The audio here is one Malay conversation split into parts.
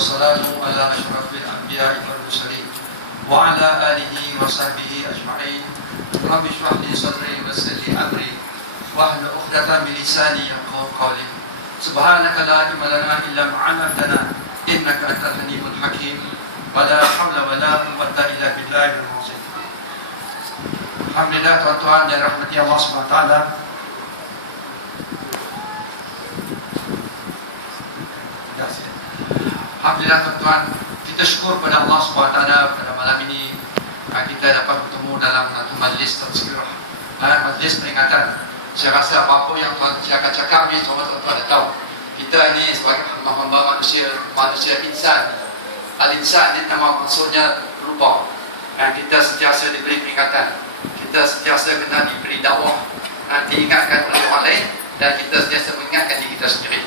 Wassalamu ala ashrafil anbiya'i wal mursalin wa ala alihi wa sahbihi ajma'in. Rabbi shrah li sadri wa yassir li amri wahlul 'uqdatam min lisani yafqahu qawli. Subhanaka la ilma lana illa ma 'allamtana innaka antal halimul hakim. Wa la hawla wa la quwwata illa billahil azim. Alhamdulillah, tuan-tuan yang rahmati Allah SWT. Alhamdulillah tuan-tuan, kita syukur pada Allah SWT pada malam ini kita dapat bertemu dalam satu majlis tazkirah, majlis peringatan. Saya rasa apa-apa yang tuan saya akan cakap ni semua tuan-tuan dah tahu. Kita ni sebagai hamba-hamba manusia insan. Al-insan ni nama maksudnya berubah. Kita sentiasa diberi peringatan, kita sentiasa kena diberi dakwah, diingatkan oleh orang lain, dan kita sentiasa mengingatkan diri kita sendiri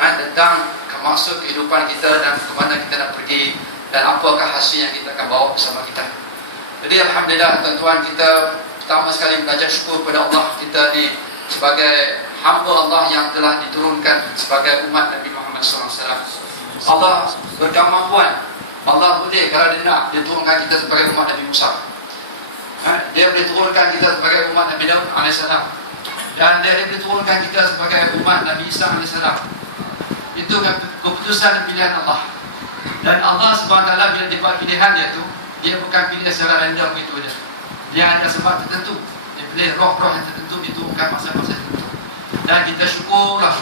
tentang maksud kehidupan kita dan ke mana kita nak pergi dan apakah hasil yang kita akan bawa bersama kita. Jadi alhamdulillah tuan-tuan, kita pertama sekali belajar syukur kepada Allah. Kita ni sebagai hamba Allah yang telah diturunkan sebagai umat Nabi Muhammad SAW. Allah berkemampuan, Allah boleh kalau dia nak, dia turunkan kita sebagai umat Nabi Musa. Dia boleh turunkan kita sebagai umat Nabi Daud AS, dan dia boleh turunkan kita sebagai umat Nabi Isa AS. Itu keputusan dan pilihan Allah. Dan Allah SWT bila dia buat pilihan dia tu, dia bukan pilih secara random gitu aja. Dia ada sebab tertentu. Dia pilih roh-roh yang tertentu, diturunkan masa-masa tertentu. Dan kita syukurlah,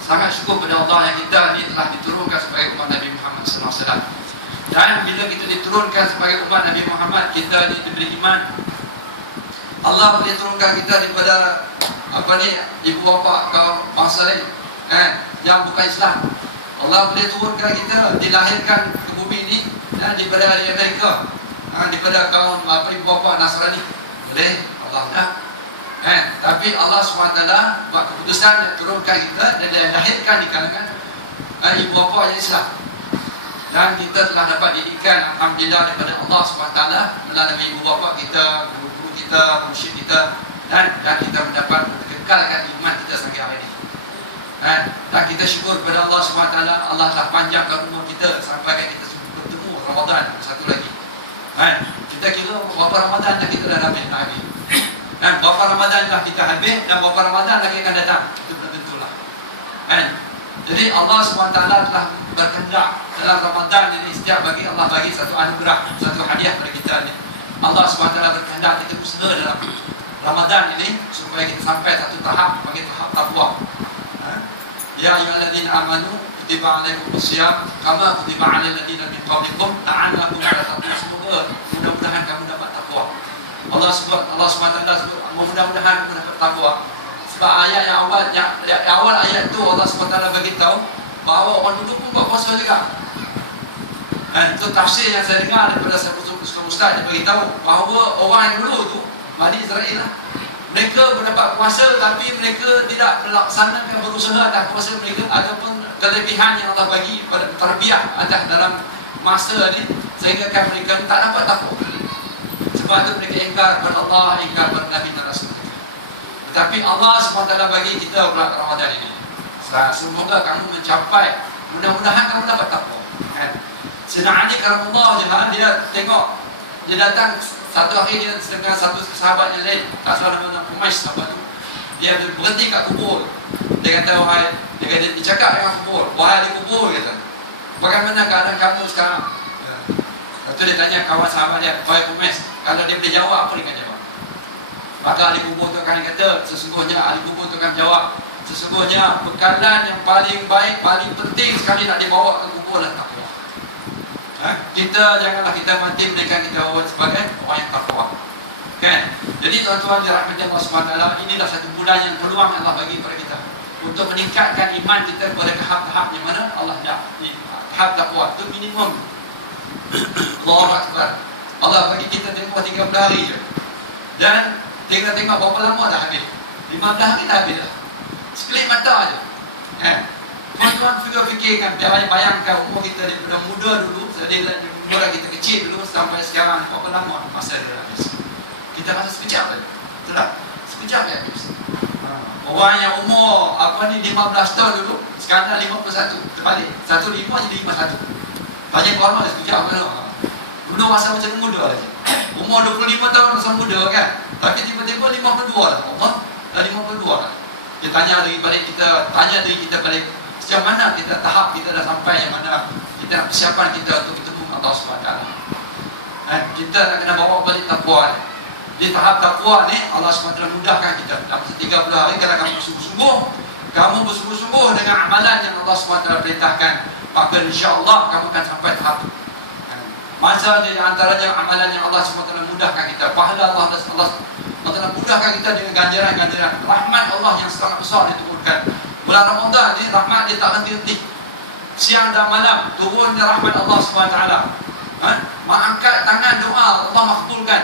sangat syukur kepada Allah yang kita ni telah diturunkan sebagai umat Nabi Muhammad SAW. Dan bila kita diturunkan sebagai umat Nabi Muhammad, kita ni diberi iman. Allah boleh turunkan kita daripada ibu bapa kaum bangsa lain yang bukan Islam. Allah boleh turunkan kita, dilahirkan ke bumi ini daripada Amerika, daripada kaum ibu bapa Nasrani. Boleh, Allah nak. Tapi Allah SWT buat keputusan turunkan kita dan dilahirkan di kalangan ibu bapa yang Islam. Dan kita telah dapat didikan alhamdulillah daripada Allah SWT melalui ibu bapa kita, guru-guru kita, mursyid kita, dan kita mendapat kekalkan iman kita sampai hari ini. Dan kita syukur kepada Allah SWT. Allah telah panjangkan umur kita sampai kita bertemu Ramadan satu lagi. Kita kira berapa Ramadan dah kita dah habis. Dan berapa Ramadan dah kita habis, dan berapa Ramadan lagi akan datang, itu belum tentulah. Jadi Allah SWT telah berkehendak dalam Ramadan ini, setiap bagi Allah bagi satu anugerah, satu hadiah kepada kita ni. Allah SWT berkehendak kita usaha dalam Ramadan ini supaya kita sampai satu tahap, bagi tahap taqwa. Ya ayyuhalladzina amanu kutiba alaikumus syiyam kama kutiba alal ladzina min qablikum la'allakum tattaqun. Semoga mudah-mudahan kamu dapat takwa. Allah SWT sebut mudah-mudahan kamu dapat takwa. Sebab ayat yang awal ayat tu Allah SWT bagi tahu bahawa orang dulu pun buat puasa juga. Dan itu tafsir yang saya dengar daripada saya ustaz, dia bagi tahu bahawa orang yang dulu tu Bani Israel lah, mereka mendapat puasa tapi mereka tidak melaksanakan, berusaha atas puasa mereka ataupun kelebihan yang Allah bagi pada tarbiyah atas dalam masa ni, sehingga kan mereka tak dapat takut. Sebab tu mereka ingkar kepada Allah, ingkar kepada Nabi dan Rasul. Tetapi Allah SWT bagi kita pula Ramadan ini. Semoga kamu mencapai, mudah-mudahan kamu dapat takut. Sayyidina Ali karamullah dia tengok, dia datang satu hari dia dengan satu sahabat yang lain, tak salah nama Umais sahabat tu. Dia berhenti kat kubur. Dia kata, dia cakap dengan kubur, wahai ahli kubur, kata, bagaimana keadaan kamu sekarang? Lepas tu dia tanya kawan sahabat dia, wahai Umais, kalau dia boleh jawab, apa dia akan jawab? Maka ahli kubur tu akan kata, sesungguhnya ahli kubur tu akan jawab, sesungguhnya bekalan yang paling baik, paling penting sekali nak dibawa ke kubur adalah takwa. Kita janganlah kita mati melainkan kita sebagai orang yang takwa. Jadi tuan-tuan dirahmati Allah SWT, inilah satu bulan yang peluang yang Allah bagi kepada kita untuk meningkatkan iman kita kepada tahap-tahap yang mana Allah dah di tahap takwa. Itu minimum. Allahu Akbar. Allah bagi kita tempoh 30 hari je. Dan tengok berapa lama dah habis. 15 hari dah habis dah. Sekelip mata je. Tuan-tuan fikirkan, bayangkan umur kita daripada muda dulu, dari umur kita kecil dulu sampai sekarang, berapa lama masa dia habis. Kita rasa sekejap saja. Betul tak? Sekejap ya habis. Orang yang umur 15 tahun dulu, sekarang 51, terbalik. 15 jadi 51. Tanya ke ulama, sekejap mana? Dulu masa macam muda lagi. Umur 25 tahun masa muda kan. Tapi tiba-tiba 52 lah. Allah, dah 52 lah. Dia tanya dari balik kita, tanya dari kita balik, sejauh mana kita tahap kita dah sampai yang mana kita persiapan kita untuk bertemu Allah SWT. Kita nak kena bawa balik takwa ni. Di tahap takwa ni Allah SWT mudahkan kita. Dalam 30 hari kalau kamu bersungguh-sungguh dengan amalan yang Allah SWT perintahkan, maka insya-Allah kamu akan sampai tahap itu. Masa di antaranya amalan yang Allah SWT mudahkan kita, pahala Allah SWT mudahkan kita dengan ganjaran-ganjaran rahmat Allah yang sangat besar diturunkan. Bulan Ramadan ni rahmat dia tak henti-henti. Siang dan malam turunnya rahmat Allah SWT. Mengangkat tangan doa Allah makbulkan.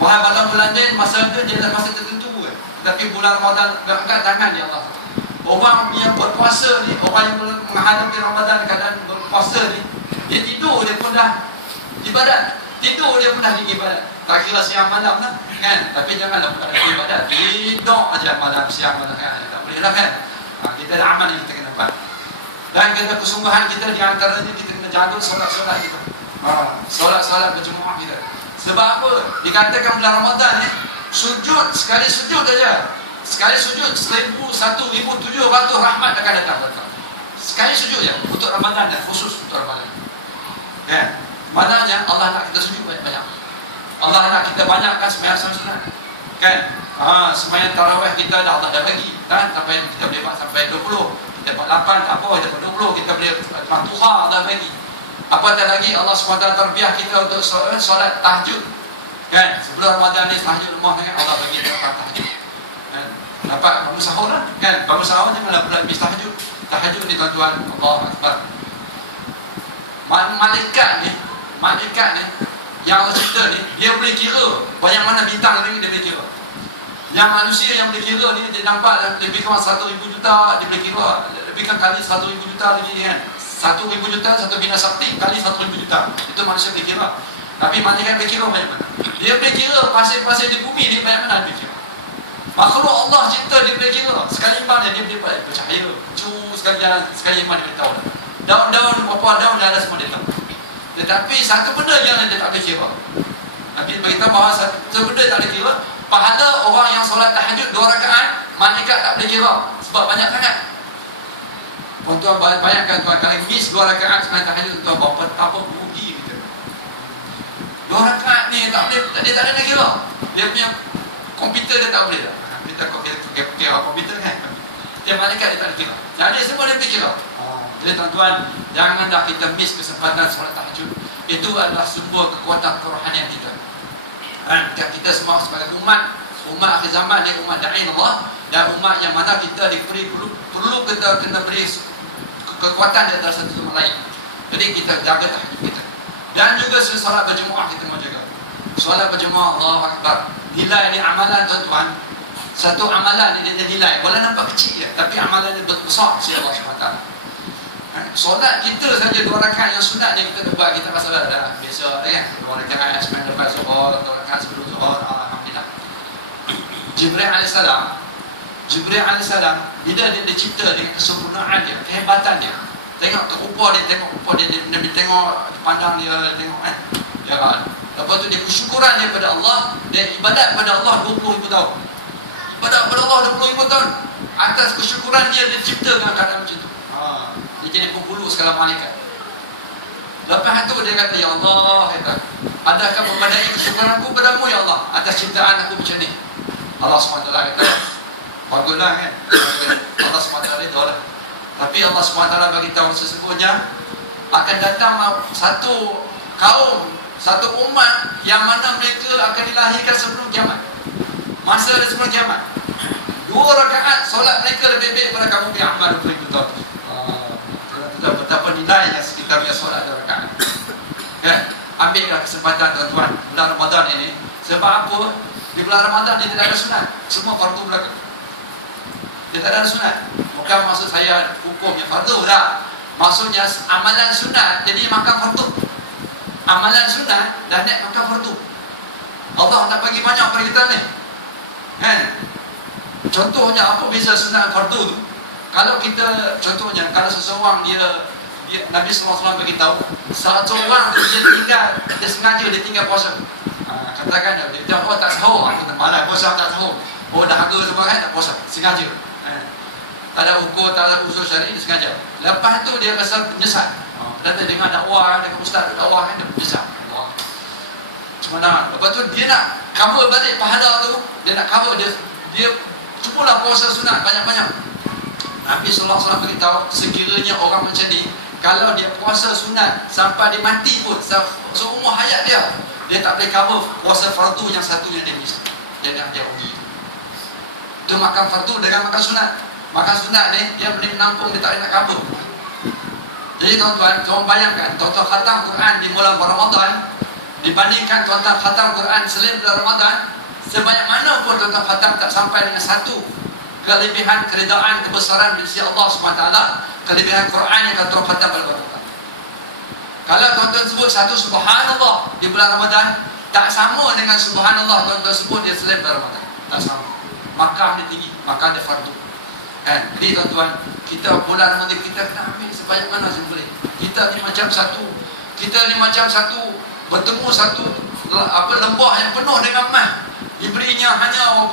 Wahai bulan lain masa itu dia adalah masa tertentu kan. Tapi bulan Ramadan angkat tangan ya Allah. Orang yang berpuasa ni, orang yang menghadapi Ramadan keadaan berpuasa ni, dia tidur dia pun dah ibadat. Tidur dia pun dah di ibadat. Tak kira siang malam lah kan. Tapi janganlah pun ada ibadat. Tidur aja malam siang malam kan. Tak boleh lah kan. Kita ada amal yang kita kena buat. Dan kita kesungguhan kita di antaranya kita kena jaga solat-solat kita. Solat-solat berjemaah kita. Sebab apa? Dikatakan bulan Ramadan ni, sujud, sekali sujud aja. Sekali sujud 1,700 rahmat akan datang. Sekali sujud je untuk Ramadan dan khusus untuk Ramadan. Kan? Maknanya Allah nak kita sujud banyak-banyak. Allah nak kita banyakkan sembahyang sunat. Kan? Sembahyang tarawih kita dah Allah dah bagi. Kan? Sampai kita boleh buat sampai 20. Kita buat 8, tak apa, kita buat 20, kita boleh Fatuha Allah bagi. Apatah lagi Allah SWT terbiah kita untuk solat tahajud. Kan? Sebelum Ramadan ni tahajud rumah dengan Allah bagi kita tahajud. Kan? Dapat bangun sahur lah. Kan? Bangun sahur janganlah pula habis tahajud. Tahajud ni tuan-tuan, Allah Akbar. Malaikat ni yang Allah cerita ni, dia boleh kira banyak mana bintang ni, dia boleh kira. Yang manusia yang boleh kira ni, dia nampak lebih kurang 1,000 juta, dia boleh kira lebih kurang kali 1,000 juta lagi kan. 1,000 juta, 1 bina sakti kali 1,000 juta. Itu manusia boleh kira. Tapi malaikat boleh kira banyak mana. Dia boleh kira pasir-pasir di bumi ni banyak mana dia kira. Makhluk Allah cipta dia boleh kira. Sekali iman dia boleh bercahaya. Sekali iman dia boleh tahu. Daun-daun, berapa daun dah ada semua dia tahu. Tetapi satu benda yang dia tak boleh kira. Nabi beritahu bahawa satu benda tak boleh kira. Pahala orang yang solat tahajud 2 rakaat, malaikat tak boleh kira. Sebab banyak sangat. Tuan bayangkan tuan, kalau miss 2 rakaat solat tahajud, tuan berapa rugi kita. 2 rakaat ni tak boleh, dia tak boleh nak kira. Dia punya komputer dia tak boleh dah. Komputer kan. Dia malaikat dia tak boleh kira. Jadi semua dia boleh kira. Jadi tuan-tuan, janganlah kita miss kesempatan solat tahajud. Itu adalah sumber kekuatan kerohanian kita. Dan kita semua sebagai umat akhir zaman ni, umat da'in Allah, dan umat yang mana kita diberi perlu kita kena beri kekuatan di antara satu sama lain. Jadi kita jaga tahajud kita. Dan juga solat berjemaah kita mau jaga. Solat berjemaah, Allahu Akbar. Nilai ni amalan tuan-tuan. Satu amalan ni dia nilai. Walau nampak kecil je, tapi amalan dia besar si Allah SWT. Solat kita saja 2 rakaat yang sunat ni kita buat, kita rasa dah biasa kan. 2 rakaat sebelum lepas zuhur, 2 rakaat sebelum zuhur, alhamdulillah. Jibril AS bila dia dicipta dengan kesempurnaan dia, kehebatan dia. Tengok rupa dia, tengok pandang dia, tengok kan. Ya kan. Lepas tu dia kesyukuran dia pada Allah, dia ibadat pada Allah 20,000 tahun. Ibadat pada Allah 20,000 tahun. Atas kesyukuran dia dicipta dengan keadaan macam tu. Dia jadi penghulu segala malaikat. Lepas itu dia kata, ya Allah, adakah memadai kesyukuranku padamu ya Allah atas ciptaan aku macam ni. Allah SWT kata, baguslah kan. Allah SWT redha lah. Tapi Allah SWT bagi tahu sesungguhnya akan datang satu kaum, satu umat yang mana mereka akan dilahirkan sebelum kiamat. Masa ada sebelum kiamat. 2 rakaat solat mereka lebih baik pada kamu yang amal 20,000 tahun. Betapa nilainya kita punya solat 2 rakaat. Kan? Ambillah kesempatan tuan-tuan bulan Ramadan ini. Sebab apa? Di bulan Ramadan dia tidak ada sunat. Semua fardu belaka. Dia tak ada sunat. Bukan maksud saya hukumnya fardu dah. Maksudnya amalan sunat jadi makan fardu. Amalan sunat dan nak makan fardu. Allah nak bagi banyak pada kita ni. Kan? Contohnya apa beza sunat dan fardu tu? Kalau kita, contohnya kalau seseorang dia Nabi SAW beritahu seorang tu dia sengaja dia tinggal puasa. Katakan dia oh tak sahur, aku tak malas puasa tak sahur. Oh dahaga semua kan tak puasa, sengaja. Tak ada ukur, tak ada usul syar'i, dia sengaja. Lepas tu dia rasa menyesal. Datang dengar dakwah dekat ustaz dakwah kan dia menyesal. Macam mana? Lepas tu dia nak cover balik pahala tu, dia nak cover, dia cubalah puasa sunat banyak-banyak. Nabi SAW beritahu sekiranya orang macam ni, kalau dia puasa sunat sampai dia mati pun seumur hayat dia tak boleh cover puasa fardu yang satu yang dia miss. Dia rugi. Itu makan fardu dengan makan sunat. Makan sunat ni dia boleh menampung, dia tak boleh nak cover. Jadi tuan-tuan, kamu bayangkan tuan-tuan khatam Quran di bulan Ramadan dibandingkan tuan-tuan khatam Quran selain bulan Ramadan, sebanyak mana pun tuan-tuan khatam tak sampai dengan satu kelebihan, keredaan, kebesaran di sisi Allah SWT, kelebihan Quran yang tuan-tuan khatam pada bulan Ramadan. Kalau tuan-tuan sebut satu subhanallah di bulan Ramadan, tak sama dengan subhanallah tuan-tuan sebut dia selain bulan Ramadan. Tak sama. Makam dia tinggi, makam dia fardu. Jadi tuan-tuan, kita bulan Ramadan kita kena ambil sebanyak mana saja boleh. Kita ni macam satu bertemu satu lembah yang penuh dengan emas, diberinya hanya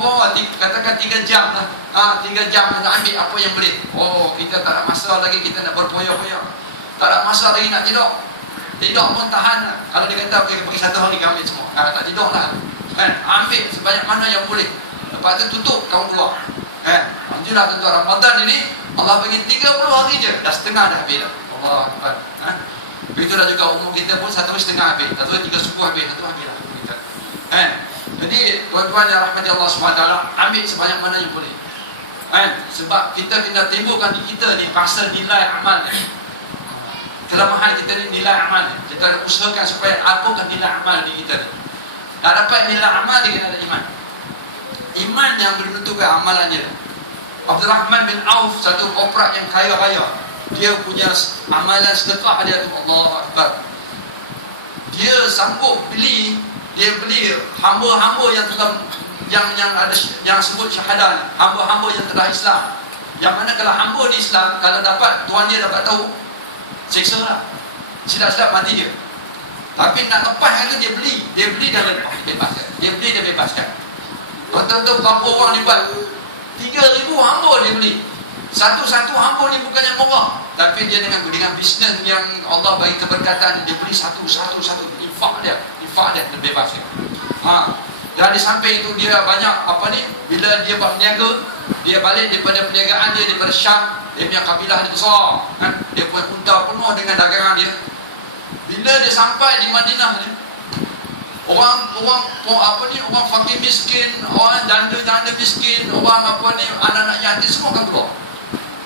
katakan 3 jam lah. 3 jam nak ambil apa yang boleh. Oh, kita tak ada masa lagi, kita nak berpoya-poya, tak ada masa lagi nak tidur pun tahan lah. Kalau dia kata bagi 1 hari kami semua, tak tidur lah kan. Ambil sebanyak mana yang boleh, lepas tu tutup, kamu keluar kan. Alhamdulillah tuan-tuan, Ramadan ini Allah bagi 30 hari je, dah setengah dah habis dah. Allah Akbar. Begitulah juga umur kita pun 1 hari setengah habis, 1 hari 3 suku habis, 1 habis lah kita. Jadi tuan-tuan yang rahmati Allah SWT, ambil sebanyak mana yang boleh. Sebab kita kena timbulkan di kita ni rasa nilai amal ni. Kelemahan kita ni nilai amal ni. Kita nak usahakan supaya apakah nilai amal di kita ni. Nak dapat nilai amal dia kena ada iman. Iman yang menentukan amalannya. Abdurrahman bin Auf, satu korporat yang kaya raya, dia punya amalan sedekah dia tu Allah Akbar. Dia sanggup beli hamba-hamba yang ada yang sebut syahadah, hamba-hamba yang telah Islam. Yang mana kalau hamba di Islam, kalau dapat tuan dia dapat tahu, seksa lah, silap-silap mati dia. Tapi nak lepaskan tu dia beli dan bebaskan. Dia bebaskan. Tuan-tuan berapa orang ni buat? 3,000 hamba dia beli. Satu-satu hamba ni bukannya murah, tapi dia dengan bisnes yang Allah bagi keberkatan, dia beli satu. Infak dia bebaskan. Dan di samping itu dia banyak bila dia buat berniaga, dia balik daripada perniagaan dia daripada Syam, dia punya kabilah dia besar kan? Dia punya unta penuh dengan dagangan dia. Bila dia sampai di Madinah ni, orang fakir miskin, orang janda miskin, orang anak-anak yatim semua akan keluar.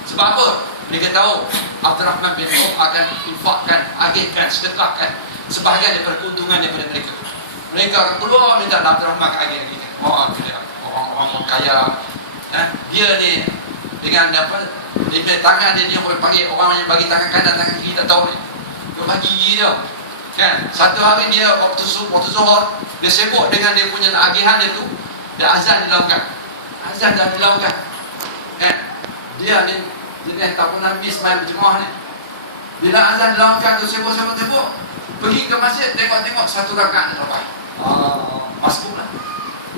Sebab apa? Dia tahu Abdurrahman bin Auf akan infakkan, agihkan, sedekahkan sebahagian daripada keuntungan daripada mereka. Mereka akan keluar minta Abdurrahman agih-agihkan. Orang kaya, dia ni dengan dia punya tangan dia boleh panggil orang yang bagi tangan kanan, tangan kiri tak tahu ni. Dia bagi gigi dia. Kan? Satu hari dia waktu zuhur, dia sibuk dengan dia punya agihan dia tu, dia azan dilakukan. Kan? Dia ni jenis tak pernah miss main berjemaah ni. Bila azan dilakukan tu sibuk, pergi ke masjid, tengok 1 rakaat dia dapat. Masbuk lah.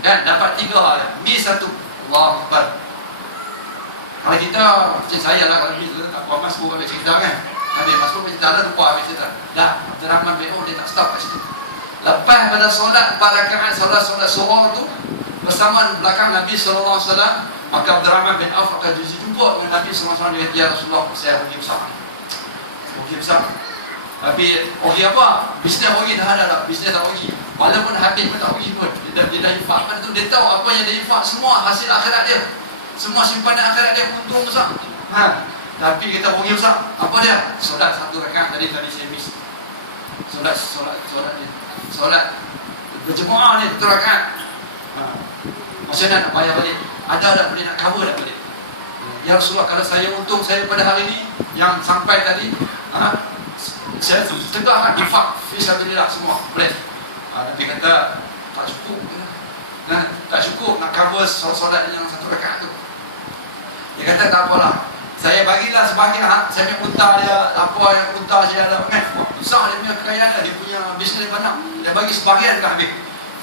Kan? Dapat 3 lah. Miss 1. Allah Akbar. Kalau kita, macam saya lah, kalau miss tu tak apa masbuk habis cerita kan. Habis masuk ke cerita, lupa habis cerita. Dah, Abdurrahman bin Auf dia tak stop kat situ. Lepas pada solat 4 rakaat, solat zuhur tu, bersama belakang Nabi SAW, maka Abdurrahman bin Auf akan jumpa dengan Nabi SAW. Dia kata, ya Rasulullah, saya rugi besar. Tapi rugi apa? Bisnes rugi dah ada. Bisnes tak rugi. Walaupun habis pun tak rugi pun. Dia dah infakkan tu, dia tahu apa yang dia infak, semua hasil akhirat dia. Semua simpanan akhirat dia untung besar. Tapi kita rugi besar. Apa dia? Solat 1 rakaat tadi saya miss. Solat berjemaah ni 1 rakaat. Macam mana nak bayar balik? Ada tak boleh nak cover tak balik? Ya Rasulullah, kalau saya untung saya pada hari ni yang sampai tadi, saya tegakkan infak fisabilillah semua boleh. Nabi kata tak cukup. Tak cukup nak cover solat yang 1 rakaat tu. Dia kata tak apalah, Saya bagilah sebagian hak, saya punya unta dia, apa yang unta saya ada kan. Besar dia punya kekayaan, dia punya bisnes banyak. Dia bagi sebagian ke habis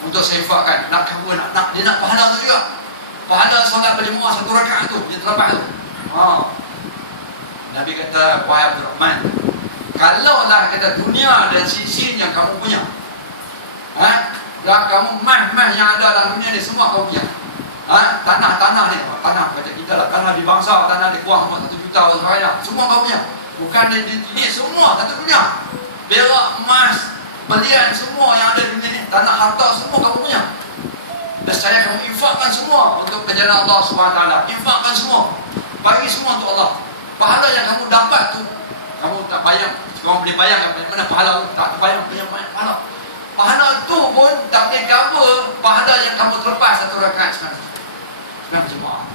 untuk saya infakkan. Nak kamu nak dia nak pahala tu juga. Pahala solat berjemaah 1 rakaat tu, dia terlepas tu. Nabi kata, wahai Abdul Rahman, kalaulah kata dunia dan sisi yang kamu punya, dan kamu mah yang ada dalam dunia ni semua kamu punya. Tanah ni, tanah kata kita lah, tanah di bangsa, tanah di kuang 1 juta orang semua kau punya. Bukan ini semua satu dunia. Perak, emas, belian semua yang ada di dunia ni, tanah harta semua kau punya. Dan saya kamu infakkan semua untuk kerajaan Allah SWT. Infakkan semua, bagi semua untuk Allah. Pahala yang kamu dapat tu, kamu tak bayang. Kamu boleh bayangkan mana pahala, tak bayang punya pahala. Pahala tu pun tak boleh cover pahala yang kamu terlepas 1 rakaat sekarang. Jemaah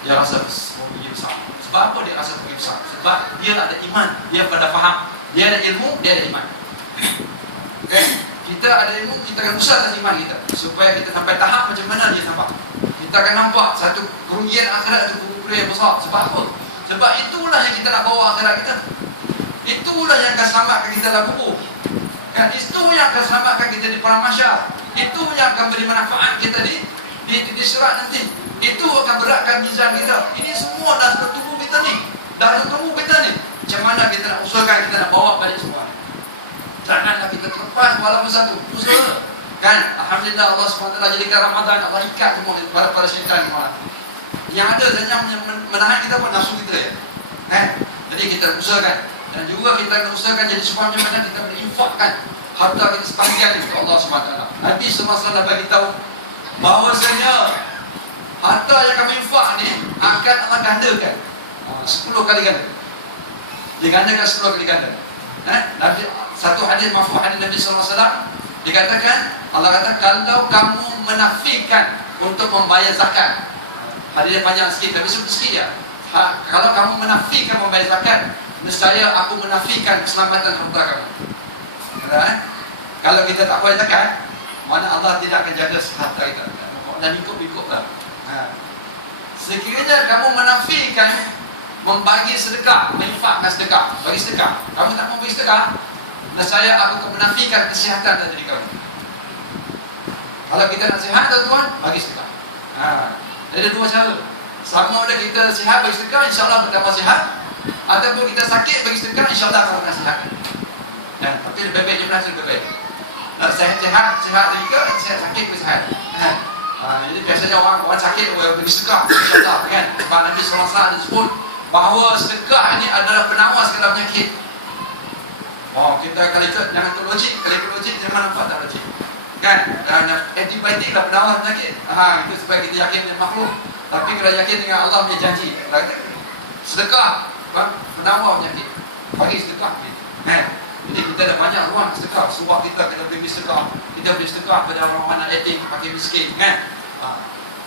dia rasa pergi besar. Sebab apa dia rasa pergi besar? Sebab dia ada iman, dia pada faham, dia ada ilmu, dia ada iman. Okay? Kita ada ilmu, kita akan usaha atas iman kita supaya kita sampai tahap macam mana dia sampai. Kita akan nampak satu kerugian akhirat itu kerugian besar. Sebab apa? Sebab itulah yang kita nak bawa akhirat kita. Itulah yang akan selamatkan kita dalam kubur. Kan? Itu yang akan selamatkan kita di padang mahsyar. Itu yang akan beri manfaat kita di surat nanti. Itu akan beratkan mizan kita. Ini semua dah bertubuh kita ni. Dah bertubuh kita ni. Macam mana kita nak usahakan, kita nak bawa balik semua. Janganlah kita terlepas walaupun satu. Usaha. Kan? Alhamdulillah Allah SWT jadikan Ramadan. Allah ikat semua para syaitan ni. Yang ada yang menahan kita pun nafsu kita ya. Kan? Jadi kita usahakan. Dan juga kita akan usahakan jadi semuanya mana kita boleh infakkan harta kita sebagian untuk Allah SWT. Nabi SAW bagi tahu bahawasanya harta yang kami infak ni akan Allah gandakan 10 kali ganda. Digandakan 10 kali ganda. Nabi, satu hadis mafhum hadis Nabi SAW dikatakan, Allah kata kalau kamu menafikan untuk membayar zakat. Hadisnya panjang sikit, tapi sebut sikit ya. Kalau kamu menafikan membayar zakat, nescaya aku menafikan keselamatan harta kamu. Kalau kita tak bayar zakat, mana Allah tidak akan jaga harta kita. Dan ikut-ikutlah. Sekiranya kamu menafikan membagi sedekah, menginfakkan sedekah, bagi sedekah, kamu tak mau bagi sedekah, nescaya aku akan menafikan kesihatan dari diri kamu. Kalau kita nak sihat tuan, bagi sedekah. Ada 2 cara. Sama ada kita sihat bagi sedekah, insya-Allah bertambah sihat, ataupun kita sakit bagi sedekah, insya-Allah akan bertambah sihat. Tapi lebih baik jumlah lebih baik. Sihat juga, sihat sakit pun sihat. Jadi biasanya orang sakit bagi sedekah, insya-Allah kan. Sebab Nabi SAW ada sebut bahawa sedekah ini adalah penawar segala penyakit. Kita kalau ikut jangan tu logik, kalau ikut logik jangan nampak tak logik. Kan? Antibiotik lah penawar penyakit. Itu supaya kita yakin dengan makhluk. Tapi kalau yakin dengan Allah punya janji, sedekah penawar penyakit. Bagi sedekah gitu. Jadi kita ada banyak ruang sedekah. Sebab kita boleh sedekah. Kita boleh sedekah pada orang-orang yatim, pakai miskin kan.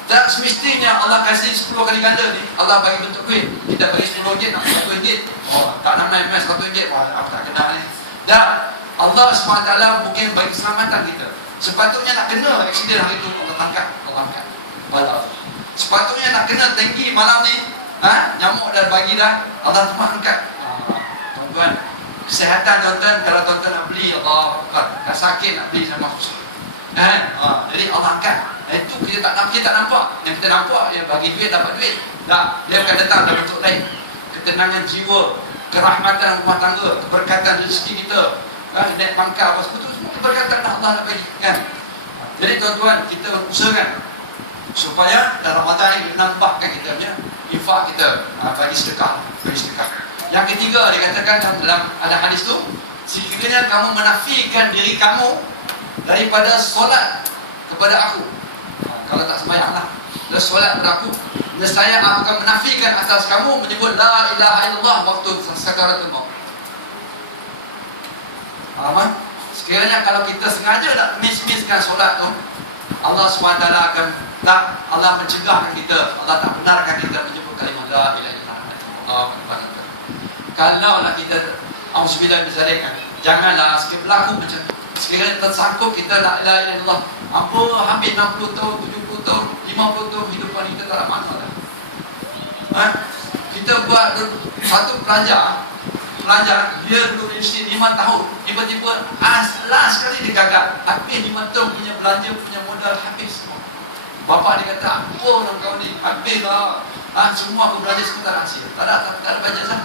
Tak semestinya Allah kasih 10 kali ganda ni, Allah bagi bentuk duit. Kita bagi 10 ringgit, nak RM1. Tak nak main mas RM1. Aku tak kenal ni. Dan Allah SWT mungkin bagi keselamatan kita. Sepatutnya nak kena aksiden hari itu, Allah tangkap. Sepatutnya nak kena tinggi malam ni, nyamuk dah bagi dah, Allah cuma angkat. Tuan-tuan, kesihatan tuan-tuan, kalau tuan-tuan nak beli, Allah tak sakit nak beli sama khusus. Jadi Allah angkat. Itu kita tak nampak. Yang kita nampak, dia bagi duit, dapat duit. Tak, dia akan datang dalam bentuk lain. Ketenangan jiwa, kerahmatan rumah tangga, keberkatan rezeki kita, naik pangkat apa semua tu, semua keberkatan Allah nak bagi kan. Jadi tuan-tuan, kita usahakan supaya dalam Ramadan ini menambahkan kita punya infak kita, bagi sedekah. Yang ketiga dikatakan dalam ada hadis tu, sekiranya kamu menafikan diri kamu daripada solat kepada aku, kalau tak sembahyang lah, dan solat kepada aku, nescaya aku akan menafikan atas kamu menyebut la ilaha illallah waktu sakaratul maut. Sekiranya kalau kita sengaja nak mis-miskan solat tu, Allah SWT akan tak, Allah mencegahkan kita, Allah tak benarkan kita menyebut kalimah la ilaha illallah. Kalau nak kita auzubillah min zalik, janganlah sekiranya berlaku macam tu. Sekiranya tersangkut kita la ilaha illallah, hampir 60 tahun, 70 tahun, 50 tahun hidupan kita tak ada makna dah. Kita buat satu pelajar dia duduk universiti 5 tahun, tiba-tiba last sekali dia gagal, habis 5 tahun punya belanja, punya modal habis. Bapa dia kata, apa orang kau ni, habis lah, semua aku belanja sebentar hasil, tak ada baca sah,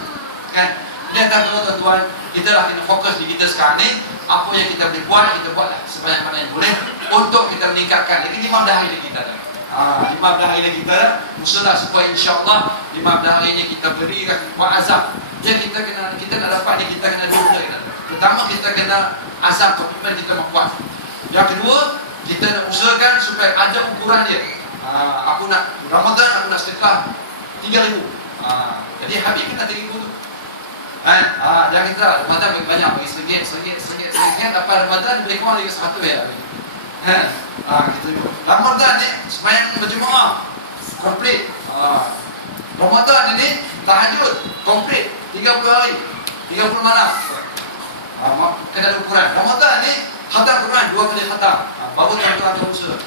kan? Dia kata, tuan-tuan, kita lah kena fokus di kita sekarang ni, apa yang kita boleh buat, kita buatlah sebanyak mana yang boleh untuk kita meningkatkan. Lagi 15 hari lagi kita dah. 15 hari lagi kita dah, usahalah supaya insya-Allah 15 hari ni kita berikan buat azam. Jadi kita nak dapat ni, kita kena dua benda. Pertama, kita kena azam komitmen kita membuat. Yang kedua, kita nak usahakan supaya ada ukuran dia. Aku nak Ramadan, aku nak sedekah 3,000. Jadi habis kena 3,000 tu. Jangan kita Ramadan bagi banyak, bagi RM1, dapat Ramadan boleh kurang lagi 100 ya. Kita juga. Ramadan ni sembahyang berjemaah komplit. Ramadan ni tahajud komplit 30 hari, 30 malam. Kena ada ukuran. Ramadan ni khatam Quran 2 kali khatam. Baru tuan-tuan berusaha.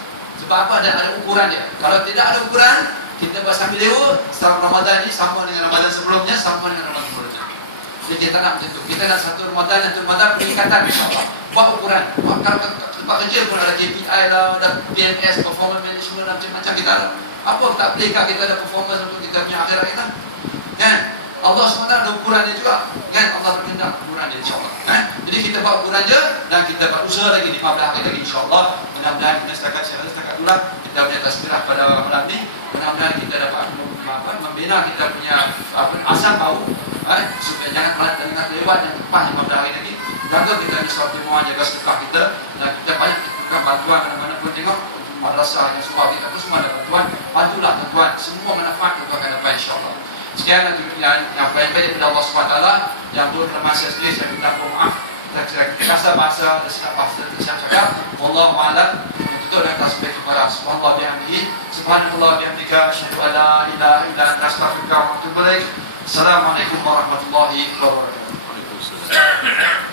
Sebab apa? Ada ukuran dia. Kalau tidak ada ukuran, kita buat sambil lewat. Selama Ramadan ni sama dengan Ramadan sebelumnya, sama dengan Ramadan sebelumnya. Jadi kita nak macam tu. Kita nak satu Ramadan dan satu Ramadan peningkatan, insya-Allah. Buat ukuran. Kalau tempat kerja pun ada KPI lah, ada PMS, performance management, macam-macam kita ada. Apa tak boleh kita ada performance untuk kita punya akhirat kita? Kan? Allah SWT ada ukuran dia juga, kan? Allah berkehendak ukuran dia, insya-Allah. Jadi kita buat ukuran je dan kita buat usaha lagi 15 hari lagi, insya-Allah. Mudah-mudahan kita setakat itulah kita punya tasbirah pada malam ni. Mudah-mudahan kita dapat membina kita punya asam bau, supaya jangan dengan lewat yang lepas 15 hari lagi. Jaga kita ni soal jemaah, jaga sedekah kita, dan kita banyak bukan bantuan mana-mana pun tengok madrasah yang suka kita pun semua ada bantuan. Bantulah tuan-tuan, semua manfaat kita akan dapat, insya-Allah. Sekian yang baik-baik daripada Allah SWT. Yang tu kelemahan saya sendiri, saya minta maaf. Kita kasar bahasa, dan silap bahasa, tersiap cakap. Wallahu a'lam. Tutup dan tasbih kepada Subhanallah bihamdihi. Subhanallah bihamdika. Asyhadu an la ilaha illa anta astaghfiruka wa atubu ilaik. Assalamualaikum warahmatullahi wabarakatuh.